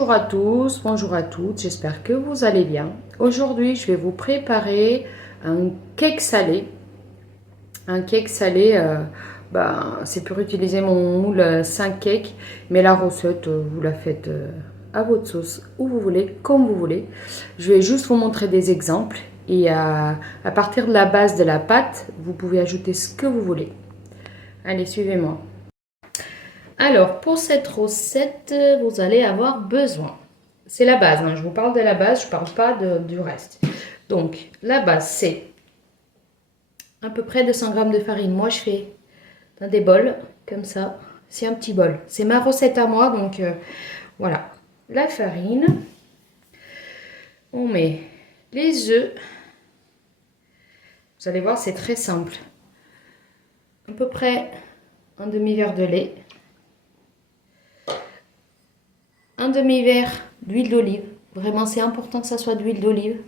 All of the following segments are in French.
Bonjour à tous, bonjour à toutes, j'espère que vous allez bien. Aujourd'hui, je vais vous préparer un cake salé. Un cake salé, c'est pour utiliser mon moule 5 cakes, mais la recette, vous la faites à votre sauce, où vous voulez, comme vous voulez. Je vais juste vous montrer des exemples et à partir de la base de la pâte, vous pouvez ajouter ce que vous voulez. Allez, suivez-moi. Alors, pour cette recette, vous allez avoir besoin. C'est la base, hein, je vous parle de la base, je ne parle pas du reste. Donc, la base, c'est à peu près 200 g de farine. Moi, je fais dans des bols, comme ça. C'est un petit bol. C'est ma recette à moi, donc voilà. La farine. On met les œufs. Vous allez voir, c'est très simple. À peu près un demi-verre de lait. Un demi-verre d'huile d'olive. Vraiment, c'est important que ça soit d'huile d'olive.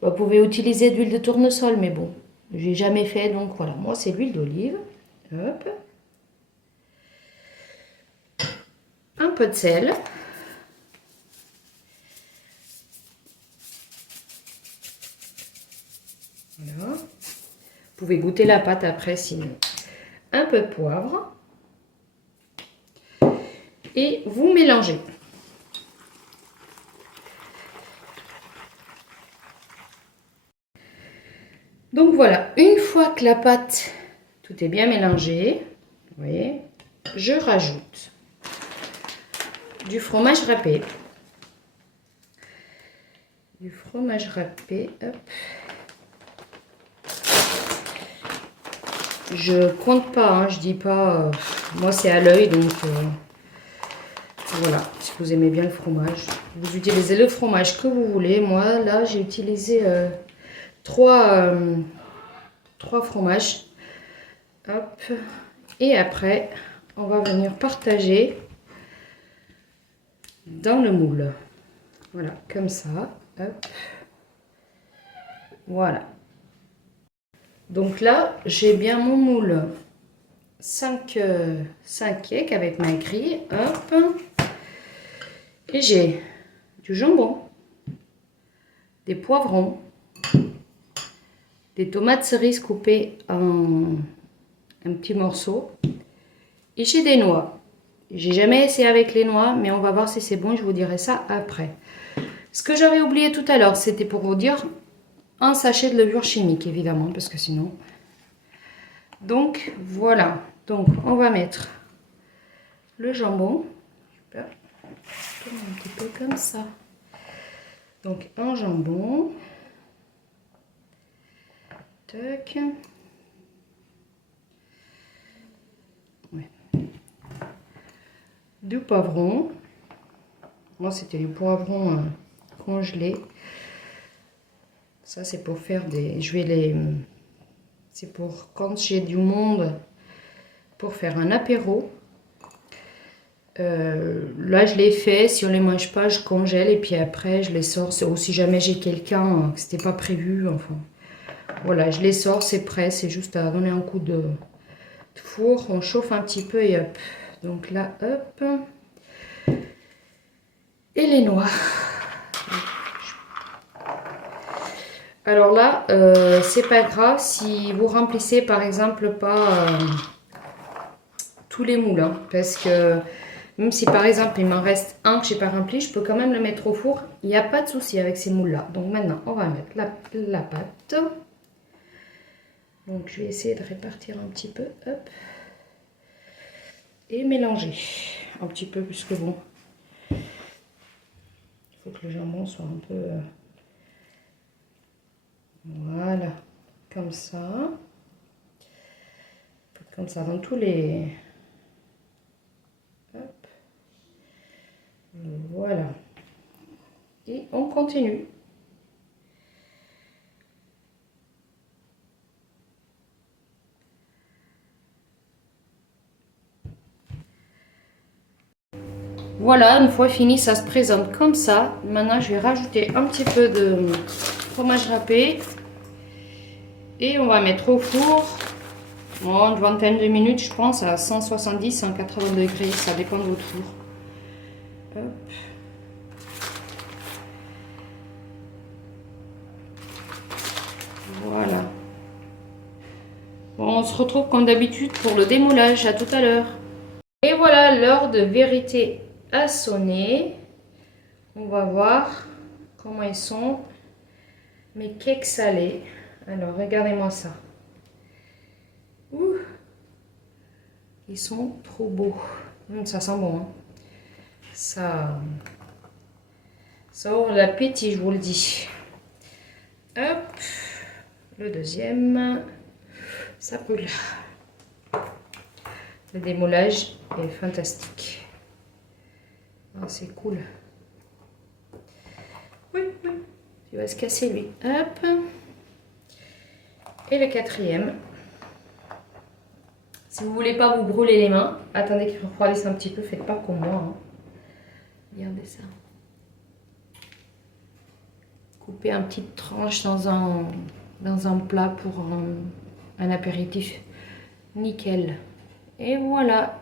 Vous pouvez utiliser de l'huile de tournesol, mais bon, j'ai jamais fait, donc voilà. Moi, c'est l'huile d'olive. Hop. Un peu de sel. Voilà. Vous pouvez goûter la pâte après sinon. Un peu de poivre. Et vous mélangez. Donc voilà, une fois que la pâte, tout est bien mélangé, vous voyez, je rajoute du fromage râpé. Du fromage râpé, hop. Je compte pas, hein, je dis pas, moi c'est à l'œil, donc voilà, si vous aimez bien le fromage, vous utilisez le fromage que vous voulez. Moi là j'ai utilisé trois fromages. Hop. Et après, on va venir partager dans le moule. Voilà, comme ça. Hop. Voilà. Donc là, j'ai bien mon moule 5 cakes avec ma grille. Hop. Et j'ai du jambon, des poivrons, des tomates cerises coupées en un petit morceau. Et j'ai des noix. J'ai jamais essayé avec les noix, mais on va voir si c'est bon. Je vous dirai ça après. Ce que j'avais oublié tout à l'heure, c'était pour vous dire un sachet de levure chimique, évidemment, parce que sinon... Donc, voilà. Donc, on va mettre le jambon. Super. Un petit peu comme ça. Donc, un jambon. Tac. Ouais. Du poivron. Moi, c'était du poivron congelé. Ça, c'est pour faire des... Je vais les... C'est pour quand j'ai du monde, pour faire un apéro. Là, je les fais. Si on les mange pas, je congèle. Et puis après, je les sors. Ou si jamais j'ai quelqu'un que c'était pas prévu. Enfin, voilà, je les sors. C'est prêt. C'est juste à donner un coup de four. On chauffe un petit peu et hop. Donc là, hop. Et les noix. Alors là, c'est pas grave si vous remplissez par exemple pas tous les moules. Hein, parce que même si par exemple il m'en reste un que j'ai pas rempli, je peux quand même le mettre au four. Il n'y a pas de souci avec ces moules là. Donc maintenant, on va mettre la pâte. Donc je vais essayer de répartir un petit peu. Hop. Et mélanger un petit peu puisque bon, il faut que le jambon soit un peu... Voilà, comme ça. Comme ça dans tous les... Hop. Voilà. Et on continue. Voilà, une fois fini, ça se présente comme ça. Maintenant, je vais rajouter un petit peu de fromage râpé. Et on va mettre au four une vingtaine de minutes, je pense, à 170, 180 degrés. Ça dépend de votre four. Hop. on se retrouve comme d'habitude pour le démoulage. À tout à l'heure. Et voilà, l'heure de vérité a sonné. On va voir comment ils sont. Mes cakes salés. Alors, regardez-moi ça. Ouh. Ils sont trop beaux. Ça sent bon. Hein. Ça ouvre l'appétit, je vous le dis. Hop. Le deuxième. Ça brûle. Le démoulage est fantastique. Oh, c'est cool. Oui. Il va se casser lui. Hop. Et le quatrième. Si vous voulez pas vous brûler les mains, attendez qu'il refroidisse un petit peu. Faites pas comme moi. Hein. Regardez ça. Coupez une petite tranche dans un plat pour un apéritif. Nickel. Et voilà.